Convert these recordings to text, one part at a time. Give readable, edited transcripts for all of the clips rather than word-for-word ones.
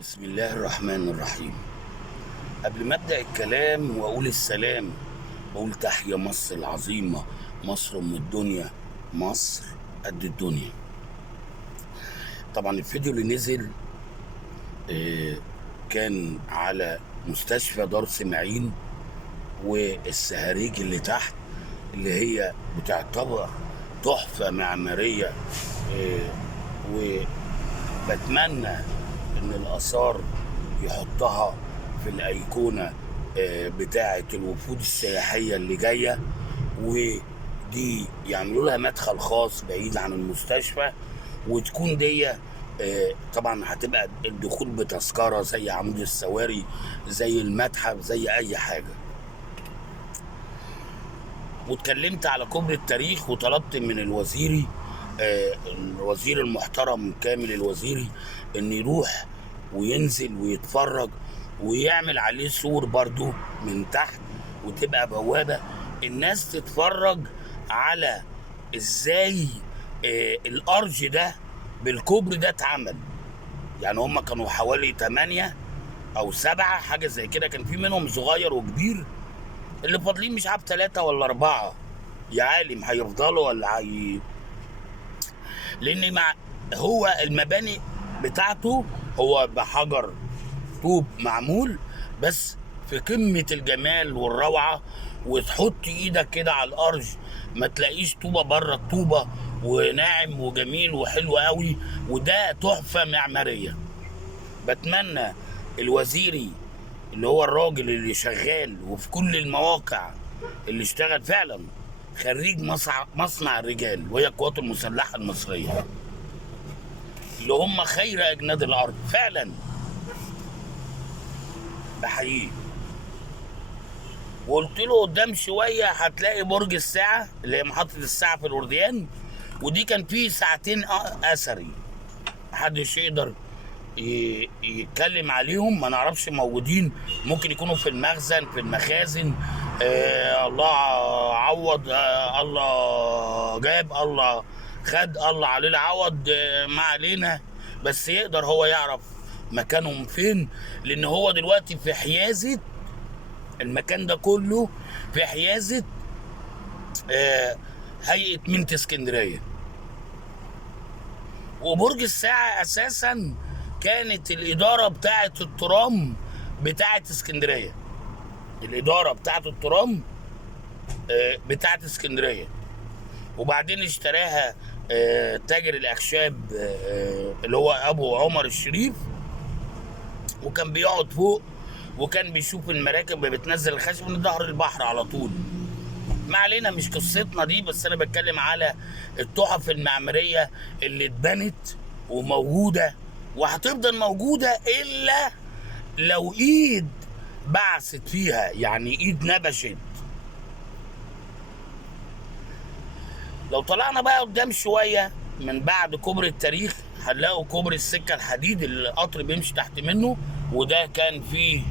بسم الله الرحمن الرحيم. قبل ما ابدا الكلام واقول السلام، بقول تحيا مصر العظيمه، مصر ام الدنيا، مصر قد الدنيا. طبعا الفيديو اللي نزل كان على مستشفى دار سماعين والسهاريج اللي تحت، اللي هي بتعتبر تحفه معماريه. وبتمنى ان الاثار يحطها في الايقونه بتاعه الوفود السياحيه اللي جايه، ودي يعملوا لها مدخل خاص بعيد عن المستشفى، وتكون دي طبعا هتبقى الدخول بتذكره زي عمود السواري، زي المتحف، زي اي حاجه. واتكلمت على كوبري التاريخ وطلبت من الوزير المحترم كامل الوزيري ان يروح وينزل ويتفرج ويعمل عليه سور برضو من تحت، وتبقى بوابة الناس تتفرج على ازاي الارج ده بالكوبري ده اتعمل. يعني هم كانوا حوالي 8 أو 7 حاجة زي كده، كان في منهم صغير وكبير، اللي فاضلين مش عارف 3 ولا 4. يا عالم هيفضلوا ولا لان مع هو المباني بتاعته هو بحجر طوب معمول، بس في قمة الجمال والروعة. وتحط ايدك كده على الارج ما تلاقيش طوبة بره الطوبة، وناعم وجميل وحلو قوي، وده تحفة معمارية. بتمنى الوزيري اللي هو الراجل اللي شغال وفي كل المواقع اللي اشتغل فعلا، خريج مصنع الرجال وهي القوات المسلحة المصرية، اللي هم خير أجناد الأرض فعلا، بحقيقي. وقلت له قدام شوية هتلاقي برج الساعة اللي هي محطة الساعة في الورديان، ودي كان فيه ساعتين أثري محدش يقدر يتكلم عليهم، ما نعرفش موجودين، ممكن يكونوا في المخزن في المخازن. الله عوض، الله جاب، الله خد، الله عليه العوض، ما علينا. بس يقدر هو يعرف مكانهم فين، لان هو دلوقتي في حيازة المكان ده كله، في حيازة هيئة ميناء اسكندرية. وبرج الساعة اساسا كانت الادارة بتاعة الترام بتاعة اسكندرية، الادارة بتاعة الترام بتاعة اسكندرية. وبعدين اشتراها تاجر الاخشاب اللي هو ابو عمر الشريف، وكان بيقعد فوق وكان بيشوف المراكب بتنزل الخشب من ظهر البحر على طول. ما علينا، مش قصتنا دي، بس انا بتكلم على التحف المعمارية اللي اتبنت وموجودة وهتفضل موجودة، الا لو ايد بعثت فيها، يعني ايد نبشت. لو طلعنا بقى قدام شوية من بعد كوبري التاريخ هنلاقوا كوبري السكة الحديد اللي القطر بيمشي تحت منه، وده كان فيه،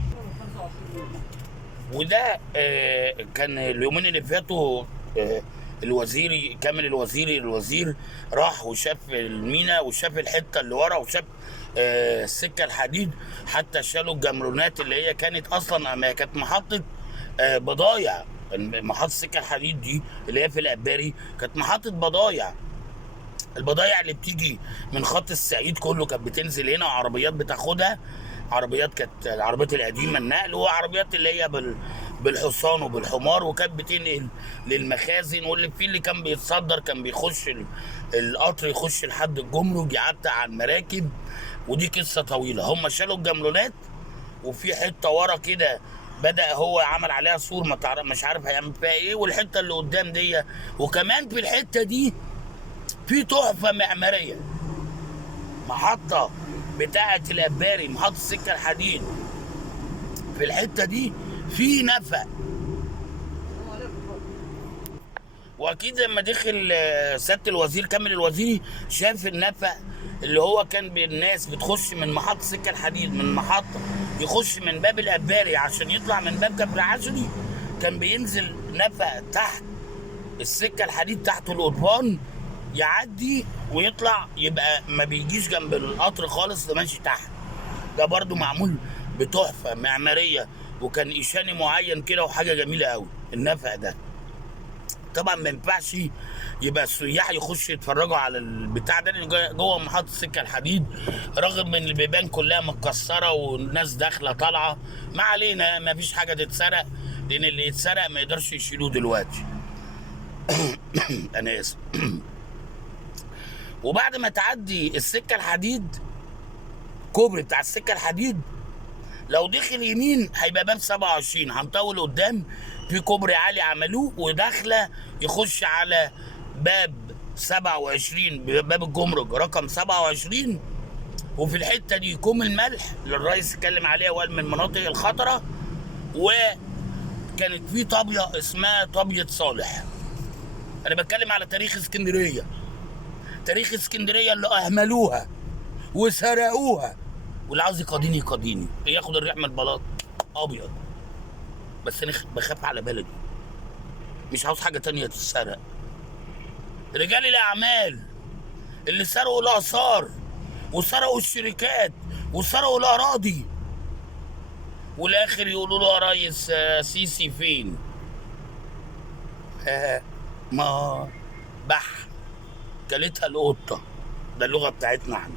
وده كان اليومين اللي فاتوا الوزير كامل الوزير راح وشاف المينا وشاف الحته اللي ورا وشاف السكه الحديد، حتى شالوا الجمرونات اللي هي كانت اصلا، ما كانت محطه بضايع. محطه السكه الحديد دي اللي هي في الاباري كانت محطه بضايع، البضايع اللي بتيجي من خط الصعيد كله كانت بتنزل هنا، وعربيات بتاخدها، عربيات كانت العربيات القديمه النقل، وعربيات اللي هي بالحصان وبالحمار، وكانت بتنقل للمخازن. واللي فيه اللي كان بيتصدر كان بيخش القطر يخش لحد الجمرك يعدي على المراكب. ودي قصه طويله. هم شالوا الجملونات، وفي حته ورا كده بدأ هو عمل عليها سور، مش عارف هيعمل فيها ايه. والحته اللي قدام دي، وكمان في الحته دي في تحفه معماريه، محطه بتاعه الاباري، محطه السكه الحديد، في الحته دي في نفق. واكيد لما دخل سياده الوزير كامل الوزيري شاف النفق اللي هو كان الناس بتخش من محطه السكه الحديد، من محطه يخش من باب الاباري عشان يطلع من باب كبر عشري، كان بينزل نفق تحت السكه الحديد تحت القضبان، يعدي ويطلع، يبقى ما بيجيش جنب القطر خالص، ده ماشي تحت. ده برضو معمول بتحفه معماريه، وكان ايشاني معين كده وحاجه جميله قوي النفق ده. طبعا ما ينفعش يبقى السياح يخشوا يتفرجوا على البتاع ده لأن جوه محطه السكه الحديد، رغم ان البيبان كلها متكسره والناس داخله طالعه. ما علينا، ما فيش حاجه تتسرق، لان اللي يتسرق ما يقدرش يشيلوه دلوقتي. انا اسف. وبعد ما تعدي السكه الحديد، كوبري بتاع السكه الحديد، لو دخل يمين هيبقى باب 27. هنطول قدام في كوبري عالي عملوه وداخله يخش على باب 27، باب الجمرك رقم 27. وفي الحته دي كوم الملح اللي الرئيس اتكلم عليها وقال من المناطق الخطره. وكانت في طابيه اسمها طابيه صالح. انا بتكلم على تاريخ اسكندريه، تاريخ اسكندريه اللي اهملوها وسرقوها، واللي عاوز يقاضيني يقاضيني، ياخد الريح من البلاط ابيض. بس انا بخاف على بلدي، مش عاوز حاجه تانية تتسرق. رجال الاعمال اللي سرقوا الاثار وسرقوا الشركات وسرقوا الاراضي، والاخر يقولوا له يا ريس سيسي فين؟ ما بح كلتها القطه، ده اللغه بتاعتنا احنا.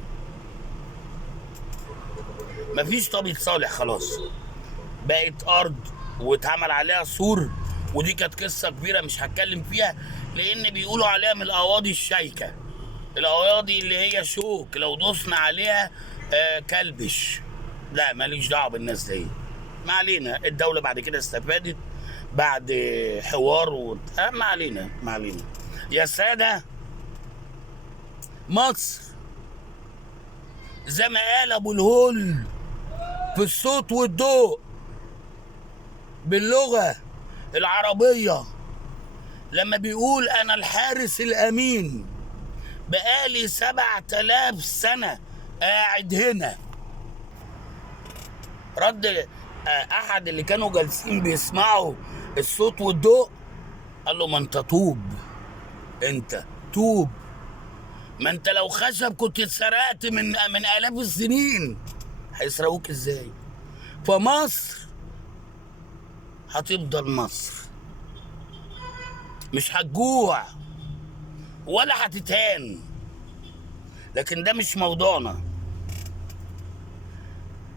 مفيش طابية صالح خلاص، بقت ارض واتعمل عليها سور، ودي كانت قصه كبيره مش هتكلم فيها، لان بيقولوا عليها من الاواضي الشايكه، الاواضي اللي هي شوك لو دوسنا عليها كلبش. لا ماليش دعوه بالناس دي، ما علينا. الدوله بعد كده استفادت بعد حوار ما علينا، ما علينا. يا ساده، مصر زي ما قال ابو الهول في الصوت والضوء باللغه العربيه لما بيقول انا الحارس الامين، بقالي 7000 سنه قاعد هنا. رد احد اللي كانوا جالسين بيسمعوا الصوت والضوء، قال له ما انت طوب، انت طوب، ما انت لو خشب كنت اتسرقت من الاف السنين، هيسرقوك ازاي؟ فمصر هتفضل مصر، مش هتجوع ولا هتتهان، لكن ده مش موضوعنا.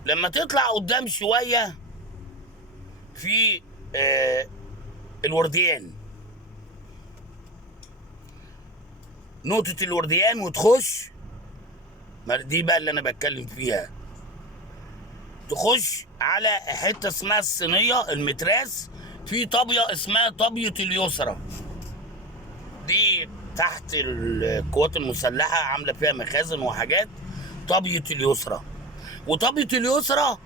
لما تطلع قدام شويه في الورديان، نقطة الورديان، وتخش، دي بقى اللي انا بتكلم فيها، تخش على حته اسمها الصينيه المتراس، في طابيه اسمها طابيه اليسرى، دي تحت القوات المسلحه عامله فيها مخازن وحاجات. طابيه اليسرى، وطابيه اليسرى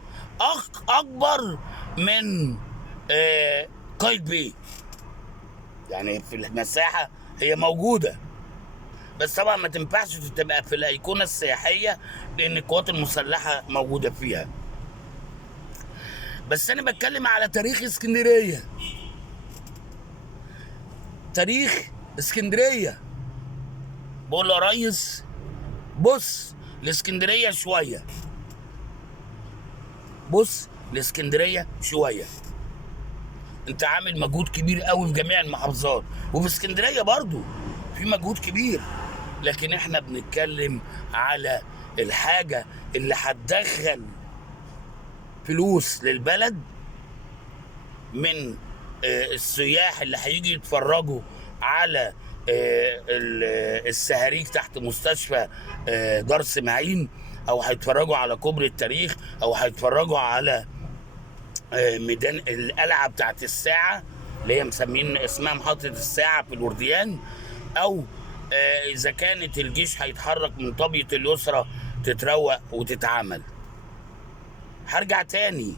اكبر من قايتباي، يعني في المساحه هي موجوده، بس طبعا ما تنفعش تبقى في الايقونه السياحيه لان القوات المسلحه موجوده فيها. بس انا بتكلم على تاريخ اسكندريه، تاريخ اسكندريه. بقول له يا ريس بص لاسكندريه شويه، بص لاسكندريه شويه، انت عامل مجهود كبير قوي في جميع المحافظات، وفي اسكندريه برضو في مجهود كبير، لكن احنا بنتكلم على الحاجه اللي هتدخل فلوس للبلد من السياح اللي هيجي يتفرجوا على السهاريج تحت مستشفى دار سماعين، او هيتفرجوا على كوبري التاريخ، او هيتفرجوا على ميدان القلعه بتاعت الساعه اللي هي مسمين اسمها محطه الساعه في الورديان، او اذا كانت الجيش هيتحرك من طابيه اليسرى تتروق وتتعمل. هرجع تاني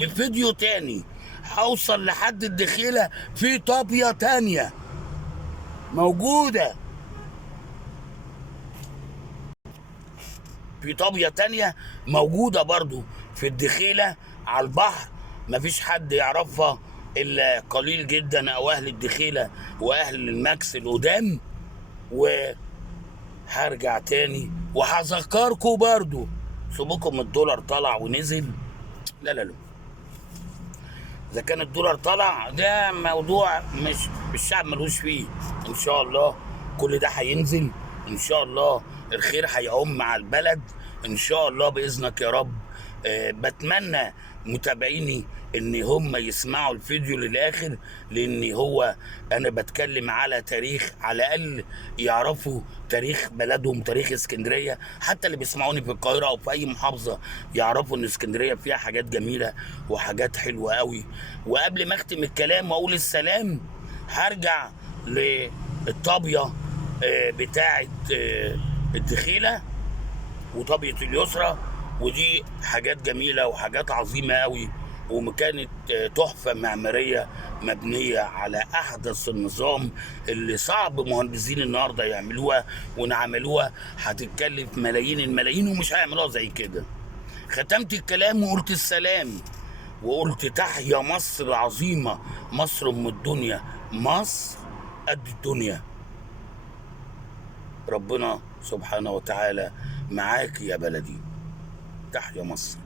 بفيديو تاني، هوصل لحد الدخيله في طابيه تانيه موجوده، في طابيه تانيه موجوده برضو في الدخيله على البحر، مفيش حد يعرفها الا قليل جدا، او اهل الدخيله واهل الماكس القدام. وهرجع تاني وهذكركم برضو سيبوكم من الدولار طلع ونزل. لا لا لا، اذا كان الدولار طلع ده موضوع مش الشعب ملوش فيه. ان شاء الله كل ده هينزل، ان شاء الله الخير هيعم على البلد ان شاء الله باذنك يا رب. بتمنى متابعيني ان هم يسمعوا الفيديو للاخر، لان هو انا بتكلم على تاريخ، على الاقل يعرفوا تاريخ بلدهم، تاريخ اسكندريه. حتى اللي بيسمعوني في القاهره او في اي محافظه يعرفوا ان اسكندريه فيها حاجات جميله وحاجات حلوه قوي. وقبل ما اختم الكلام واقول السلام، هرجع للطابيه بتاعه الدخيله وطابيه اليسرى، ودي حاجات جميله وحاجات عظيمه قوي، وكانت تحفه معماريه مبنيه على احدث النظام اللي صعب مهندسين النهارده يعملوها، وان عملوها هتتكلف ملايين الملايين ومش هيعملوها زي كده. ختمت الكلام وقلت السلام، وقلت تحيا مصر العظيمه، مصر ام الدنيا، مصر قد الدنيا. ربنا سبحانه وتعالى معاك يا بلدي. تحيا مصر.